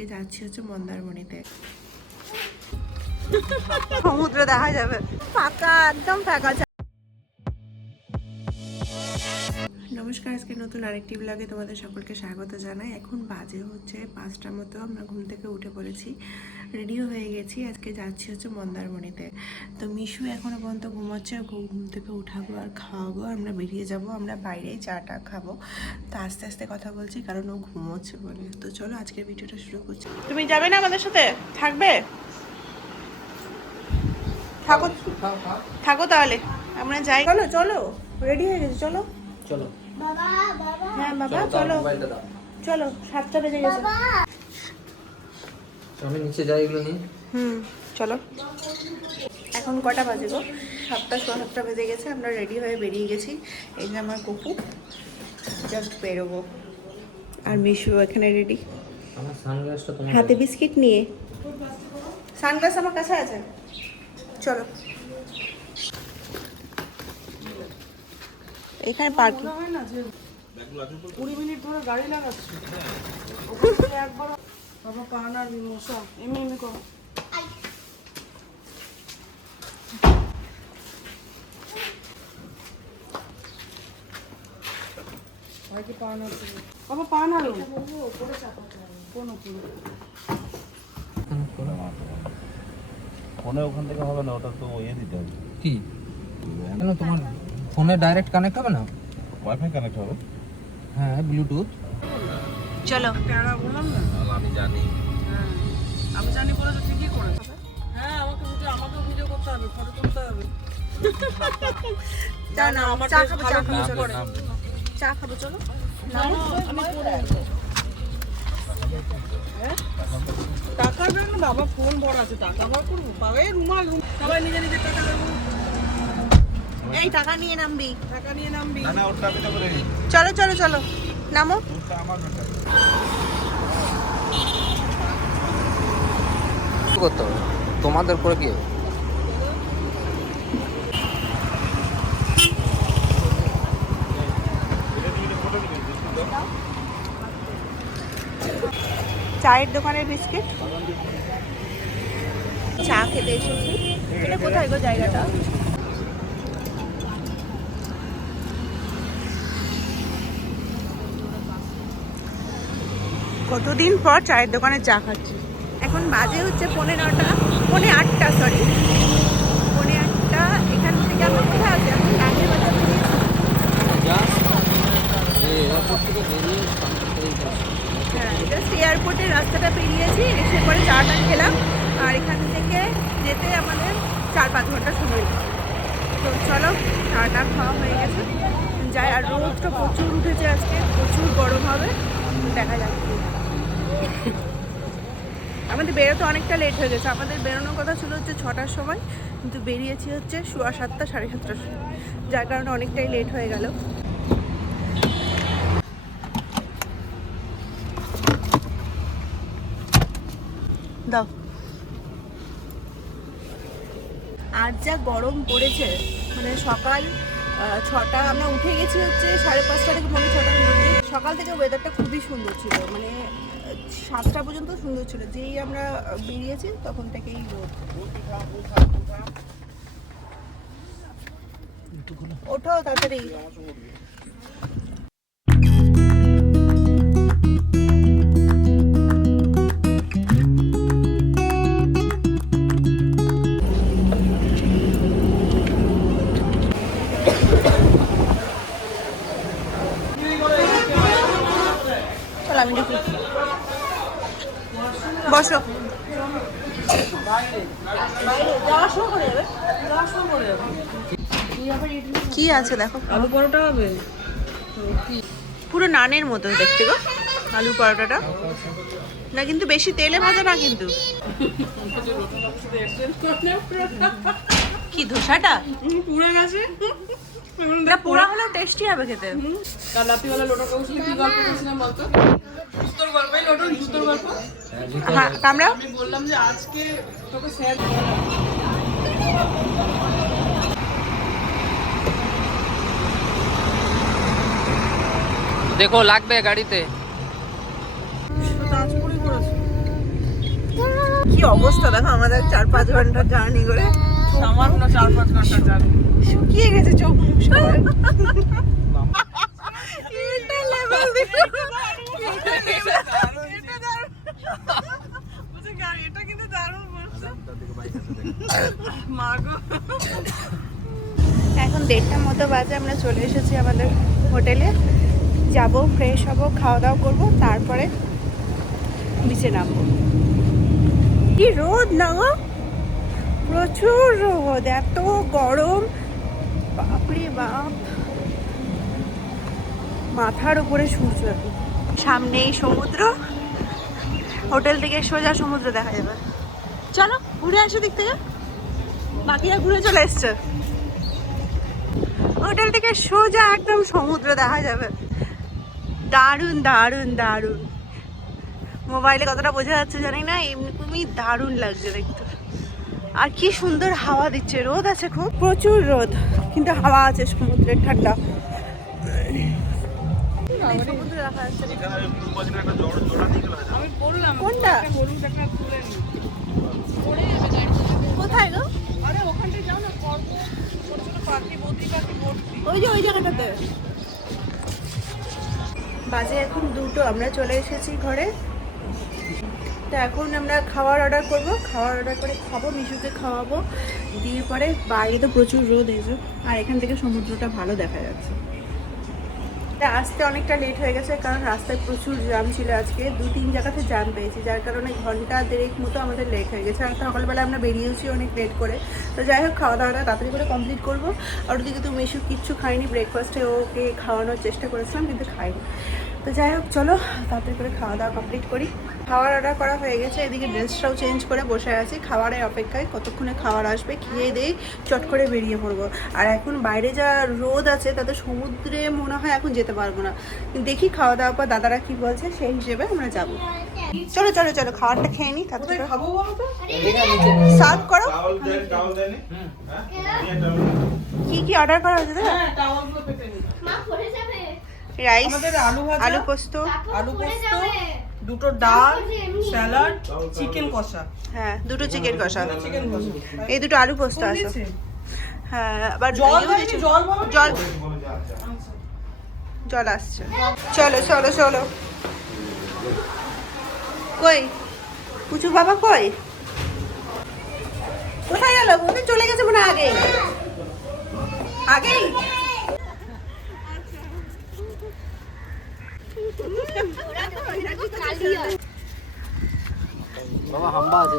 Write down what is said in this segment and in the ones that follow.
আজকে যাচ্ছি হচ্ছে মন্দারমণিতে। সমুদ্র দেখা যাবে। ফাঁকা একদম ফাঁকা নমস্কার আজকে নতুন আরেকটি ব্লগে তোমাদের সকলকে স্বাগত জানাই। এখন বাজে হচ্ছে পাঁচটার মতো, আমরা ঘুম থেকে উঠে পড়েছি রেডিও হয়ে গেছি। আজকে যাচ্ছি হচ্ছে মন্দারমণিতে। তো মিশু এখনও পর্যন্ত ঘুমাচ্ছে ঘুম থেকে উঠাবো আর খাওয়াবো, আমরা বেরিয়ে যাব, আমরা বাইরেই চাটা খাব। তো আস্তে আস্তে কথা বলছি, কারণ ও ঘুমোচ্ছে বলে। তো চলো আজকের ভিডিওটা শুরু করছি। তুমি যাবে না আমাদের সাথে? থাকবে? থাকো থাকো তাহলে, আমরা যাই। চলো চলো রেডি হয়ে গেছি, চলো। চলো। হ্যাঁ বাবা চলো চলো। সাতটা বেজে গেছে। আমি নিচে যাই এগুলো নিয়ে। হুম চলো। এখন কটা বাজে গো? সাতটা সোয়া সাতটা বেজে গেছে আমরা রেডি হয়ে বেরিয়ে গেছি। এই যে আমার কপু জাস্ট বেরোবো। আর মিশু এখানে রেডি আমার সানগ্লাসটা তোমার হাতে বিস্কিট নিয়ে। সানগ্লাস আমার কাছে আছে। চলো। এখানে পার্কিং কুড়ি মিনিট ধরে গাড়ি লাগাচ্ছি। ওখান থেকে একবার বাবা পান আর মশা। এমনি এমনি করো। ভাই কি পান আছে বাবা পান আলো কোনো কোনো ফোনে ওখান থেকে হবে না ওটা তো ইয়ে দিতে হবে। কি? তোমার ফোনে ডাইরেক্ট কানেক্ট হবে না? ওয়াইফাই কানেক্ট হবে। হ্যাঁ ব্লুটুথ চলো। প্যারা বললাম না? আমি জানি। হ্যাঁ আমি জানি বলে তো ঠিকই করেছে? হ্যাঁ আমাকে ভিডিও আমাকে ভিডিও করতে হবে ফটো তুলতে হবে। চা না আমার চা খাব চা খাব চলো। করে। চা খাব চলো। আমি পরে আসব। হ্যাঁ? টাকা দেবে না বাবা ফোন বড় আছে টাকা বার করব বাবা এই রুমাল। রুম সবাই নিজে নিজে টাকা দেবো এই টাকা নিয়ে নামবি। টাকা নিয়ে নামবি। না না ওটা আমি দেবো রে। চলো চলো চলো। নামো। করতে হবে? তোমাদের করে কি? হবে চায়ের দোকানের বিস্কিট। চা খেতে এসেছি। এটা কোথায় গো জায়গাটা? কতদিন পর চায়ের দোকানে চা খাচ্ছি? এখন বাজে হচ্ছে পৌনে নটা, পৌনে আটটা সরি পৌনে আটটা, এখান থেকে আমরা কোথায় আছি? এখন সামনে হ্যাঁ জাস্ট এয়ারপোর্টের রাস্তাটা পেরিয়েছি, এসে পরে চাটা খেলাম, আর এখান থেকে যেতে আমাদের চার পাঁচ ঘণ্টা সময়। তো চলো, চাটা খাওয়া হয়ে গেছে। যাই, আর রোদটা প্রচুর উঠেছে আজকে, প্রচুর গরম হবে, দেখা যাচ্ছে আমাদের বেরোতে অনেকটা লেট হয়ে গেছে। আমাদের বেরোনোর কথা ছিল হচ্ছে ছটার সময়, কিন্তু বেরিয়েছি হচ্ছে সোয়া সাতটা, সাড়ে সাতটার সময়। যার কারণে অনেকটাই লেট হয়ে গেল। দাও। আর যা গরম পড়েছে মানে সকাল ছটা, আমরা উঠে গেছি হচ্ছে সাড়ে পাঁচটা থেকে পৌনে ছটার মধ্যে সকাল থেকে ওয়েদারটা খুবই সুন্দর ছিল। মানে সাতটা পর্যন্ত সুন্দর ছিল। যেই আমরা বেরিয়েছি, তখন থেকেই রোদ। তাড়াতাড়ি। আছে দেখো। আলু পরোটা হবে? পুরো নানের মতো দেখতে গো আলু পরোটাটা। না কিন্তু বেশি তেলে ভাজা না কিন্তু। কি ধোসাটা? পুড়ে গেছে। না পোড়া হলেও টেস্টি হবে খেতে। কাল রাত্রিবেলা লোটা কৌশলে কি গল্প করছিলাম বলতো? জুতোর গল্প এই লোটন জুতোর গল্প। হ্যাঁ কামড়াও। আমি বললাম যে আজকে তোকে স্যার দেখো লাগবে গাড়িতে। কি অবস্থা দেখো আমাদের চার পাঁচ ঘণ্টা জার্নি করে। সামান্য চার পাঁচ ঘণ্টা জানি শুকিয়ে গেছে চোখ মুখ এখন দেড়টার মতো বাজে আমরা চলে এসেছি আমাদের হোটেলে। যাব ফ্রেশ হব খাওয়া দাওয়া করব, তারপরে বিচে নামবো। কি রোদ না প্রচুর রোদ, এত গরম। বাপরে বাপ। মাথার উপরে সূর্য। সামনেই সমুদ্র। হোটেল থেকে সোজা সমুদ্র দেখা যাবে। চলো, ঘুরে আসো দিক থেকে। বাকিরা ঘুরে চলে এসছে। হোটেল থেকে সোজা একদম সমুদ্র দেখা যাবে। দারুণ দারুণ দারুণ। মোবাইলে কতটা বোঝা যাচ্ছে জানি না এমনি দারুণ লাগছে দেখতে। আর কি সুন্দর হাওয়া দিচ্ছে রোদ আছে খুব? প্রচুর রোদ কিন্তু হাওয়া আছে সমুদ্রের ঠান্ডা। কোনটা? বাজে এখন দুটো, আমরা চলে এসেছি ঘরে। তো এখন আমরা খাবার অর্ডার করব। খাবার অর্ডার করে খাব, মিশুকে খাওয়াবো। দিয়ে পরে বাইরে তো প্রচুর রোদ এসো আর এখান থেকে সমুদ্রটা ভালো দেখা যাচ্ছে। তা আসতে অনেকটা লেট হয়ে গেছে, কারণ রাস্তায় প্রচুর জ্যাম ছিল আজকে। দু তিন জায়গাতে জ্যাম পেয়েছি, যার কারণে ঘণ্টা দেড়েক মতো আমাদের লেট হয়ে গেছে। আর সকালবেলা আমরা বেরিয়েছি অনেক লেট করে। তো যাই হোক, খাওয়া দাওয়াটা তাড়াতাড়ি করে কমপ্লিট করব। আর ওদিকে তো মেশু কিচ্ছু খাইনি ব্রেকফাস্টে ওকে খাওয়ানোর চেষ্টা করেছিলাম, কিন্তু খাইনি তো যাই হোক চলো তাড়াতাড়ি করে খাওয়া দাওয়া কমপ্লিট করি। খাবার অর্ডার করা হয়ে গেছে এদিকে ড্রেসটাও চেঞ্জ করে বসে আছি। খাবারের অপেক্ষায় কতক্ষণে খাবার আসবে খেয়ে দিয়ে চট করে বেরিয়ে পড়ব। আর এখন বাইরে যা রোদ আছে তাতে সমুদ্রে মনে হয় এখন যেতে পারব না। দেখি খাওয়া দাওয়ার পর দাদারা কি বলছে সেই হিসেবে আমরা যাব। চলো চলো চলো খাবারটা খেয়ে নিই তারপরে খাব। সার্ভ করো। হ্যাঁ চাউল কি কি অর্ডার করা হয়েছে দাদা হ্যাঁ টাওয়ালগুলো পেতে নি রাইস আলু ভাজা আলু পোস্ত। আলু পোস্ত দুটো ডাল স্যালাড চিকেন কষা। হ্যাঁ দুটো চিকেন কষা। চিকেন কষা। এই দুটো আলু পোস্ত আছে। হ্যাঁ আবার জল। জল জল আসছে। চলো চলো চলো। কই? পুচু বাবা কই? কোথায় গেল? চলে গেছে মনে হয় আগেই। আগেই? বাবা হাম্বা আছে।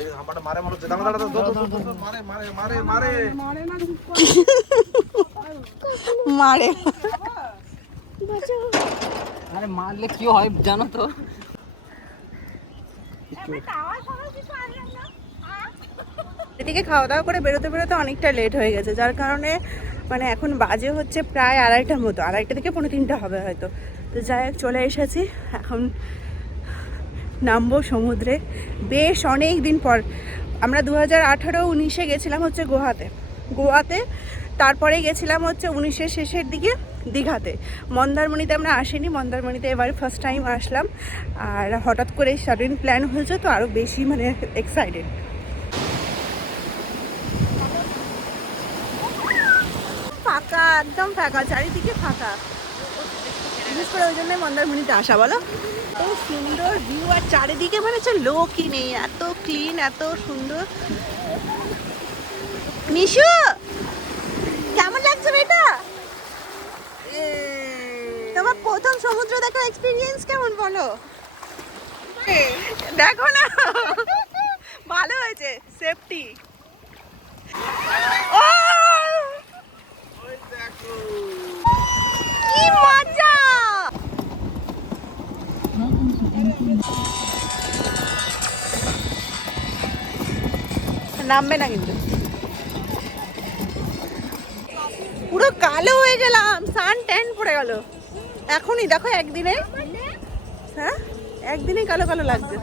এই মারে। মারো দাঁড়া দাঁড়া দাঁড়া দাঁড়া, দাঁড়া, দাঁড়া, মারে মারে মারে মারে মারে আরে মারলে কি হয় জানো তো? এদিকে খাওয়া দাওয়া করে বেরোতে বেরোতে অনেকটা লেট হয়ে গেছে যার কারণে মানে এখন বাজে হচ্ছে প্রায় আড়াইটার মতো। আড়াইটা থেকে পনেরো তিনটা হবে হয়তো। তো যাই হোক, চলে এসেছি। এখন নামবো সমুদ্রে। বেশ অনেক দিন পর। আমরা দু হাজার আঠারো উনিশে গেছিলাম হচ্ছে গোয়াতে। গোয়াতে তারপরে গেছিলাম হচ্ছে উনিশের শেষের দিকে দীঘাতে। মন্দারমণিতে আমরা আসিনি, মন্দারমণিতে এবার ফার্স্ট টাইম আসলাম। আর হঠাৎ করে সাডেন প্ল্যান হয়েছে তো আরও বেশি মানে এক্সাইটেড ফাঁকা, একদম ফাঁকা, চারিদিকে ফাঁকা। বিশেষ করে ওই জন্যই মন্দারমণিতে আসা, বলো? এত সুন্দর ভিউ আর চারিদিকে মানে হচ্ছে লোকই নেই, এত ক্লিন এত সুন্দর। মিশু কেমন লাগছে বেটা তোমার প্রথম সমুদ্র দেখার এক্সপিরিয়েন্স কেমন, বলো? দেখো না। ভালো হয়েছে সেফটি ও! কি মজা নামবে না কিন্তু। পুরো কালো হয়ে গেলাম সান ট্যান পড়ে গেল। এখনই, দেখো একদিনে। হ্যাঁ? একদিনে কালো কালো লাগছে।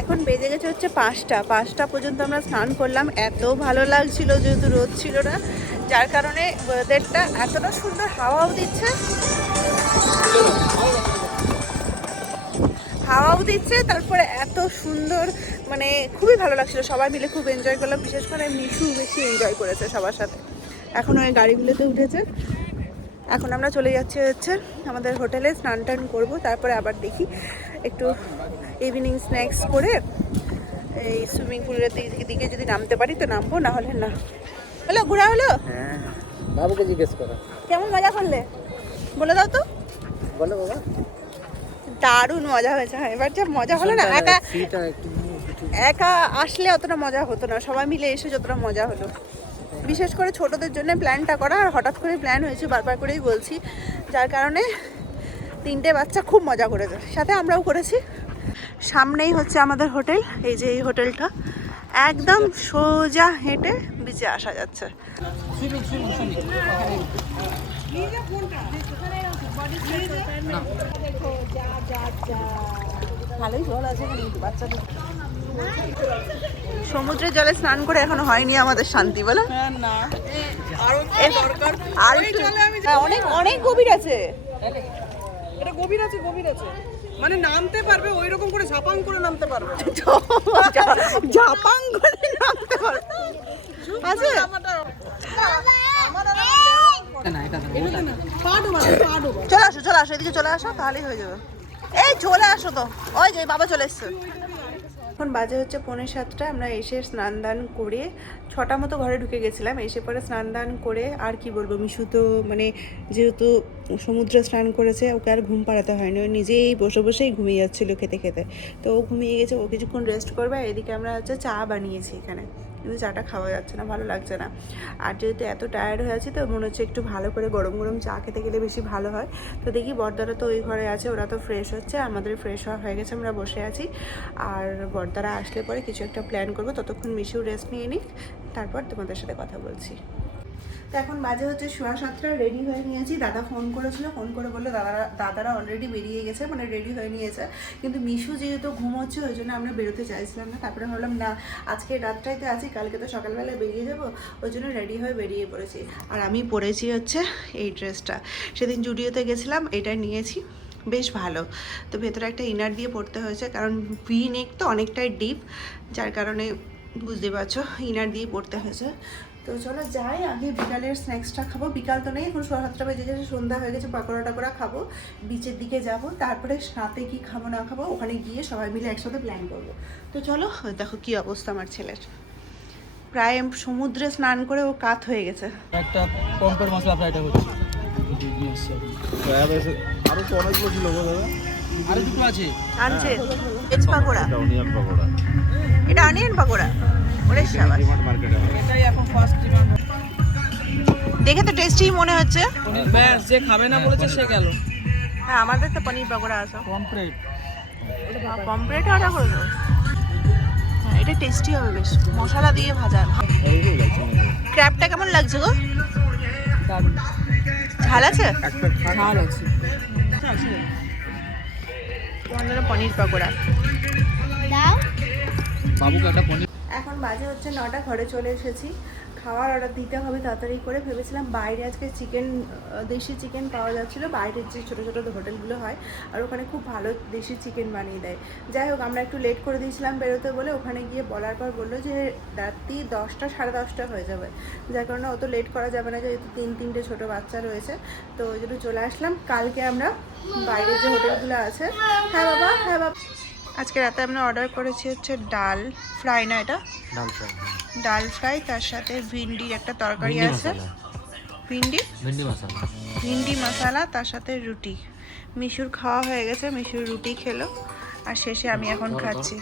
এখন বেজে গেছে হচ্ছে পাঁচটা। পাঁচটা পর্যন্ত আমরা স্নান করলাম। এত ভালো লাগছিল, যেহেতু রোদ ছিল না, যার কারণে ওয়েদারটা এতটা সুন্দর হাওয়াও দিচ্ছে। হাওয়াও দিচ্ছে তারপরে এত সুন্দর মানে খুবই ভালো লাগছিল। সবাই মিলে খুব এনজয় করলাম বিশেষ করে মিশু বেশি এনজয় করেছে সবার সাথে। এখন ওই গাড়িগুলোতে উঠেছে। এখন আমরা চলে যাচ্ছি হচ্ছে আমাদের হোটেলে স্নান টান করব তারপরে আবার দেখি একটু ইভিনিং স্ন্যাক্স করে এই সুইমিং পুলের দিকে যদি নামতে পারি তো নামবো না হলে না। হলো ঘোরা হলো? বাবুকে জিজ্ঞেস করো। কেমন মজা করলে? বলে দাও তো। বলো বাবা। দারুণ মজা হয়েছে হ্যাঁ। এবার যা মজা হলো না একা একা আসলে অতটা মজা হতো না সবাই মিলে এসে যতটা মজা হলো। বিশেষ করে ছোটদের জন্য প্ল্যানটা করা আর হঠাৎ করে প্ল্যান হয়েছে বারবার করেই বলছি যার কারণে তিনটে বাচ্চা খুব মজা করেছে। সাথে আমরাও করেছি। সামনেই হচ্ছে আমাদের হোটেল এই যে এই হোটেলটা। একদম সোজা হেঁটে বিচে আসা যাচ্ছে। ভালোই জল আছে বাচ্চাদের সমুদ্রের জলে স্নান করে এখনও হয়নি আমাদের শান্তি বলো? না আরও হ্যাঁ, অনেক অনেক গভীর আছে। এটা গভীর আছে গভীর আছে। মানে নামতে পারবে ওই রকম করে ঝাপাং করে নামতে পারবে। জাপান করে নামতে পারো আছে না এটা তো ওটা না। পা ডোবানো পা ডোবানো চলে আসো চলে আসো এদিকে চলে আসো তাহলেই হয়ে যাবে। এই চলে আসো তো। ওই যে বাবা চলে এসছে। এখন বাজে হচ্ছে পৌনে সাতটা আমরা এসে স্নান দান করে ছটা মতো ঘরে ঢুকে গেছিলাম। এসে পরে স্নান দান করে আর কি বলব মিশু তো মানে যেহেতু সমুদ্রে স্নান করেছে ওকে আর ঘুম পাড়াতে হয়নি। ও নিজেই বসে বসেই ঘুমিয়ে যাচ্ছিল খেতে খেতে। তো ও ঘুমিয়ে গেছে ও কিছুক্ষণ রেস্ট করবে। এদিকে আমরা হচ্ছে চা বানিয়েছি এখানে। কিন্তু চাটা খাওয়া যাচ্ছে না, ভালো লাগছে না। আর যেহেতু এত টায়ার্ড হয়ে আছি তো, মনে হচ্ছে একটু ভালো করে গরম গরম চা খেতে গেলে বেশি ভালো হয়। তো দেখি বর্দারা তো ওই ঘরে আছে, ওরা তো ফ্রেশ হচ্ছে, আমাদের ফ্রেশ হওয়া হয়ে গেছে, আমরা বসে আছি। আর বর্দারা আসলে পরে কিছু একটা প্ল্যান করব, ততক্ষণ মিশিও রেস্ট নিয়ে নিক, তারপর তোমাদের সাথে কথা বলছি। তো এখন বাজে হচ্ছে সোয়া সাতটা রেডি হয়ে নিয়েছি। দাদা ফোন করেছিল ফোন করে বলল, দাদারা দাদারা অলরেডি বেরিয়ে গেছে মানে রেডি হয়ে নিয়েছে। কিন্তু মিশু যেহেতু ঘুমোচ্ছে, ওই জন্য আমরা বেরোতে চাইছিলাম না। তারপরে ভাবলাম, না, আজকে রাতটাই তো আছি, কালকে তো সকালবেলা বেরিয়ে যাব। ওই জন্য রেডি হয়ে বেরিয়ে পড়েছি। আর আমি পরেছি হচ্ছে এই ড্রেসটা সেদিন জুডিওতে গেছিলাম, এটা নিয়েছি। বেশ ভালো। তো ভেতরে একটা ইনার দিয়ে পড়তে হয়েছে, কারণ ভি নেক তো অনেকটাই ডিপ যার কারণে বুঝতে পারছ ইনার দিয়ে পড়তে হয়েছে। তো চলো যাই আগে বিকালের স্ন্যাক্সটা খাব। বিকাল তো নেই এখন সোয়া সাতটা বেজে গেছে সন্ধ্যা হয়ে গেছে পাকোড়া টাকোড়া খাব বিচের দিকে যাব তারপরে সাথে কি খাব না খাব ওখানে গিয়ে সবাই মিলে একসাথে প্ল্যান করব। তো চলো দেখো কি অবস্থা আমার ছেলের। প্রায় সমুদ্রে স্নান করে ও কাত হয়ে গেছে। একটা পম্পের মশলা ফ্রাইটা হচ্ছে। আরও তো অনেকগুলো ছিল দাদা। আরও দুটো আছে। আনছে। ভেজ পাকোড়া। এটা অনিয়ন পকোড়া। ওরে সাবাস। এটাই এখন দেখে তো টেস্টি মনে হচ্ছে। ব্যাস যে খাবে না বলেছে সে গেল। হ্যাঁ আমাদের তো পনির পাকোড়া আছে। কমপ্লিট কমপ্লিট অর্ডার করে দেবো। হ্যাঁ এটা টেস্টি হবে বেশ। মশলা দিয়ে ভাজা। ক্র্যাবটা কেমন লাগছে গো? ঝাল আছে? ঝাল আছে। পনির পাকোড়া। বাবুকে একটা পনির এখন বাজে হচ্ছে নটা, ঘরে চলে এসেছি। খাওয়ার অর্ডার দিতে হবে তাড়াতাড়ি করে। ভেবেছিলাম বাইরে আজকে চিকেন দেশি চিকেন পাওয়া যাচ্ছিল। বাইরের যে ছোটো ছোটো হোটেলগুলো হয়, আর ওখানে খুব ভালো দেশি চিকেন বানিয়ে দেয়। যাই হোক, আমরা একটু লেট করে দিয়েছিলাম বেরোতে বলে। ওখানে গিয়ে বলার পর বলল যে, রাত্রি দশটা, সাড়ে দশটা হয়ে যাবে। যার কারণে অত লেট করা যাবে না, যেহেতু তিন, তিনটে ছোটো বাচ্চা রয়েছে। তো ওই জন্য চলে আসলাম। কালকে আমরা বাইরের যে হোটেলগুলো আছে। হ্যাঁ বাবা হ্যাঁ বাবা। আজকে রাতে আমরা অর্ডার করেছি হচ্ছে ডাল ফ্রাই না এটা? ডাল ফ্রাই ডাল ফ্রাই তার সাথে ভিন্ডির একটা তরকারি আছে। ভিন্ডি? ভিন্ডি মশলা। ভিন্ডি মশলা তার সাথে রুটি। মিশুর খাওয়া হয়ে গেছে মিশুর রুটি খেলো। আর শেষে আমি এখন খাচ্ছি।